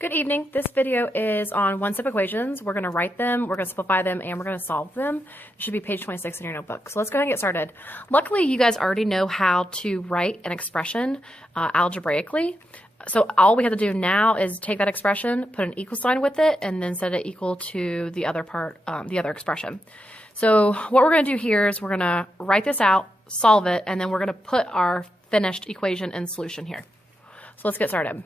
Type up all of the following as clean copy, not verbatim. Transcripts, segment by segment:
Good evening. This video is on one-step equations. We're going to write them, we're going to simplify them, and we're going to solve them. It should be page 26 in your notebook. So let's go ahead and get started. Luckily, you guys already know how to write an expression algebraically. So all we have to do now is take that expression, put an equal sign with it, and then set it equal to the other part, the other expression. So what we're going to do here is we're going to write this out, solve it, and then we're going to put our finished equation in solution here. So let's get started.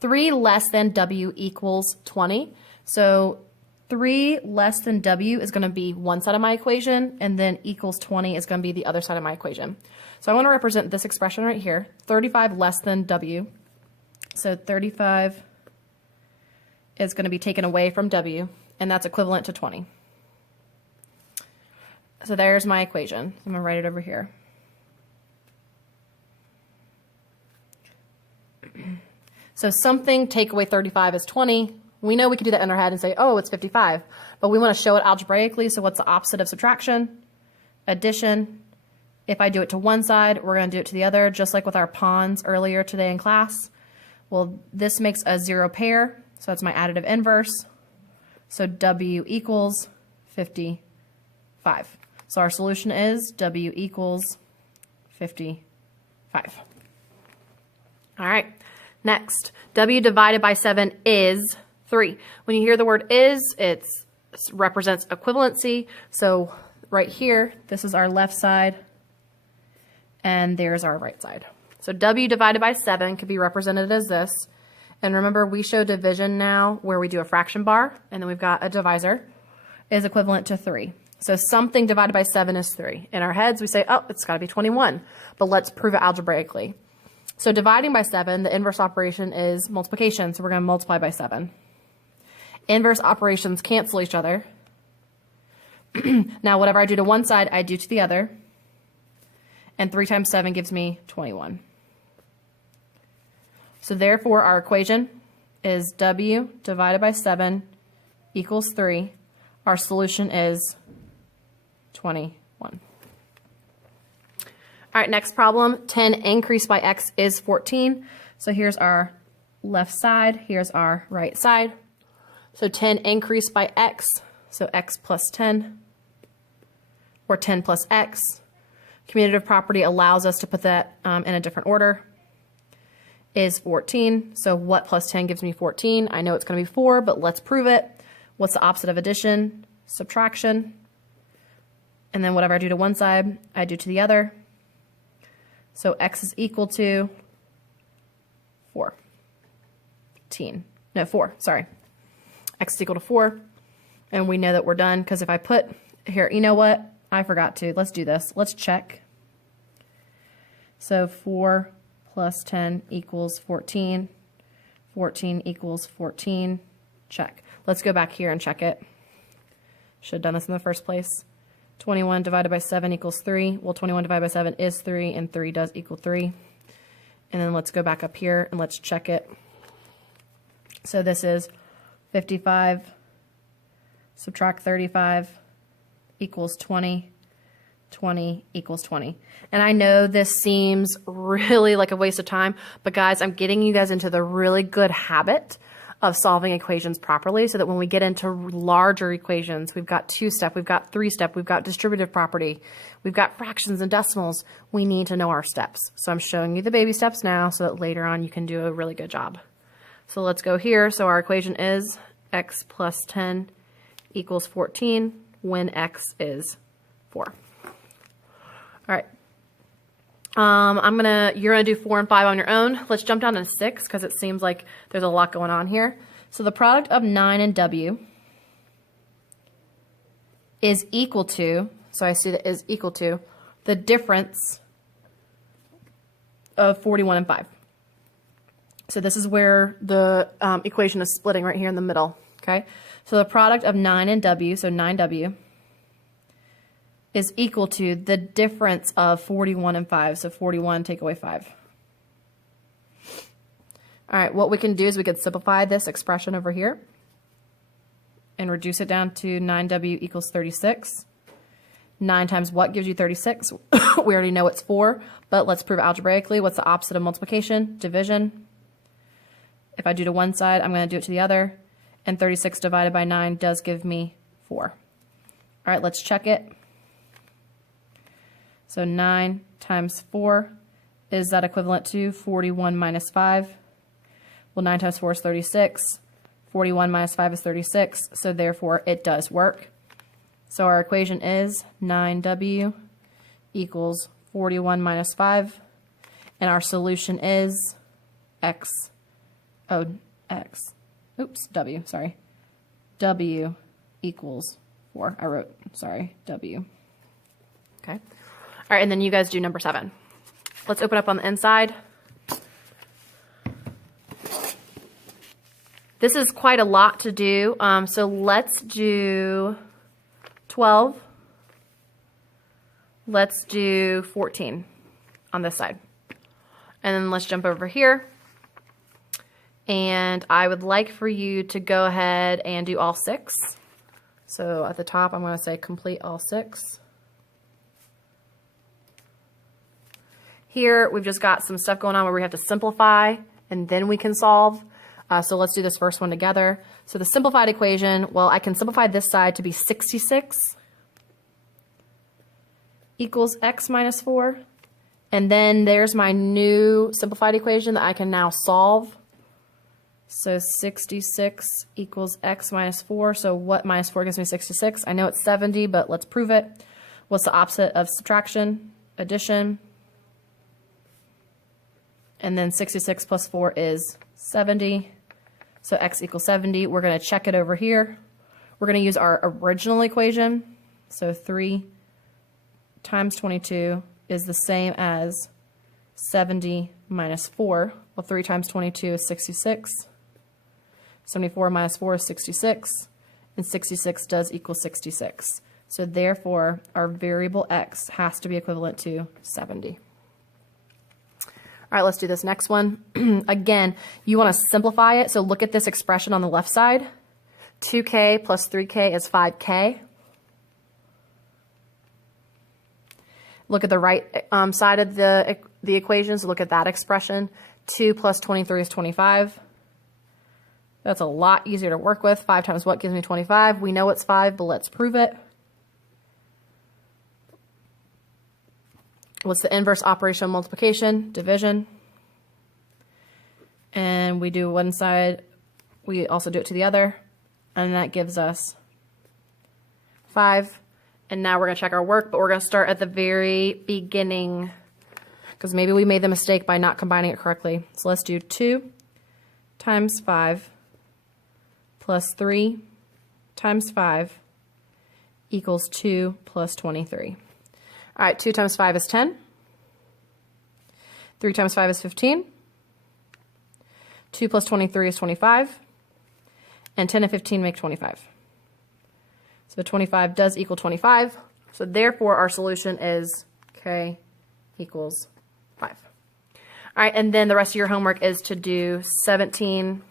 3 less than W equals 20. So 3 less than W is going to be one side of my equation, and then equals 20 is going to be the other side of my equation. So I want to represent this expression right here, 35 less than W. So 35 is going to be taken away from W, and that's equivalent to 20. So there's my equation. I'm going to write it over here. So something take away 35 is 20. We know we could do that in our head and say, oh, it's 55. But we want to show it algebraically. So what's the opposite of subtraction? Addition. If I do it to one side, we're going to do it to the other, just like with our pawns earlier today in class. Well, this makes a zero pair. So that's my additive inverse. So W equals 55. So our solution is W equals 55. All right. Next, W divided by 7 is 3. When you hear the word is, it represents equivalency. So right here, this is our left side, and there's our right side. So W divided by 7 could be represented as this. And remember, we show division now where we do a fraction bar, and then we've got a divisor, is equivalent to 3. So something divided by 7 is 3. In our heads, we say, oh, it's got to be 21. But let's prove it algebraically. So dividing by 7, the inverse operation is multiplication, so we're going to multiply by 7. Inverse operations cancel each other. Now, whatever I do to one side, I do to the other. And 3 times 7 gives me 21. So therefore, our equation is W divided by 7 equals 3. Our solution is 21. All right, next problem, 10 increased by x is 14. So here's our left side, here's our right side. So 10 increased by x, so x plus 10, or 10 plus x. Commutative property allows us to put that in a different order, is 14. So what plus 10 gives me 14? I know it's going to be 4, but let's prove it. What's the opposite of addition? Subtraction. And then whatever I do to one side, I do to the other. So x is equal to 4. Sorry. X is equal to 4. And we know that we're done because if I put here, you know what? I forgot to. Let's do this. Let's check. So 4 plus 10 equals 14. 14 equals 14. Check. Let's go back here and check it. Should have done this in the first place. 21 divided by 7 equals 3. Well, 21 divided by 7 is 3, and 3 does equal 3. And then let's go back up here and let's check it. So this is 55, subtract 35 equals 20. 20 equals 20. And I know this seems really like a waste of time, but guys, I'm getting you guys into the really good habit of solving equations properly so that when we get into larger equations, we've got 2-step, we've got 3-step, we've got distributive property, we've got fractions and decimals, we need to know our steps. So I'm showing you the baby steps now so that later on you can do a really good job. So let's go here. So our equation is x plus 10 equals 14 when x is 4. All right. You're gonna do 4 and 5 on your own. Let's jump down to 6 because it seems like there's a lot going on here. So the product of 9 and W is equal to, so I see that is equal to the difference of 41 and 5. So this is where the equation is splitting right here in the middle, okay? So the product of 9 and W, so 9W, is equal to the difference of 41 and 5. So 41 take away 5. All right, what we can do is we could simplify this expression over here and reduce it down to 9W equals 36. 9 times what gives you 36? We already know it's 4, but let's prove algebraically. What's the opposite of multiplication? Division. If I do to one side, I'm going to do it to the other. And 36 divided by 9 does give me 4. All right, let's check it. So 9 times 4, is that equivalent to 41 minus 5? Well, 9 times 4 is 36. 41 minus 5 is 36, so therefore it does work. So our equation is 9w equals 41 minus 5, and our solution is w equals 4. I wrote, sorry, w. Okay. All right, and then you guys do number 7. Let's open up on the inside. This is quite a lot to do, so let's do 12. Let's do 14 on this side. And then let's jump over here. And I would like for you to go ahead and do all 6. So at the top, I'm going to say complete all 6. Here, we've just got some stuff going on where we have to simplify, and then we can solve. So let's do this first one together. So the simplified equation, well, I can simplify this side to be 66 equals x minus 4. And then there's my new simplified equation that I can now solve. So 66 equals x minus 4. So what minus 4 gives me 66? I know it's 70, but let's prove it. What's the opposite of subtraction? Addition. And then 66 plus 4 is 70. So x equals 70. We're going to check it over here. We're going to use our original equation. So 3 times 22 is the same as 70 minus 4. Well, 3 times 22 is 66. 74 minus 4 is 66. And 66 does equal 66. So therefore, our variable x has to be equivalent to 70. All right, let's do this next one. Again, you want to simplify it. So look at this expression on the left side. 2k plus 3k is 5k. Look at the right side of the equation. So look at that expression. 2 plus 23 is 25. That's a lot easier to work with. 5 times what gives me 25? We know it's 5, but let's prove it. What's the inverse operation of multiplication? Division. And we do one side, we also do it to the other, and that gives us 5. And now we're going to check our work, but we're going to start at the very beginning because maybe we made the mistake by not combining it correctly. So let's do 2 times 5 plus 3 times 5 equals 2 plus 23. All right, 2 times 5 is 10. 3 times 5 is 15. 2 plus 23 is 25. And 10 and 15 make 25. So 25 does equal 25. So therefore, our solution is k equals 5. All right, and then the rest of your homework is to do 17,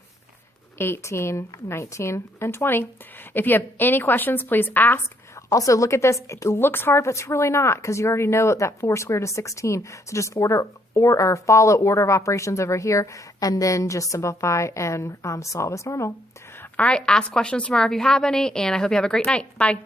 18, 19, and 20. If you have any questions, please ask. Also, look at this. It looks hard, but it's really not because you already know that 4 squared is 16. So just follow order of operations over here and then just simplify and solve as normal. All right, ask questions tomorrow if you have any, and I hope you have a great night. Bye.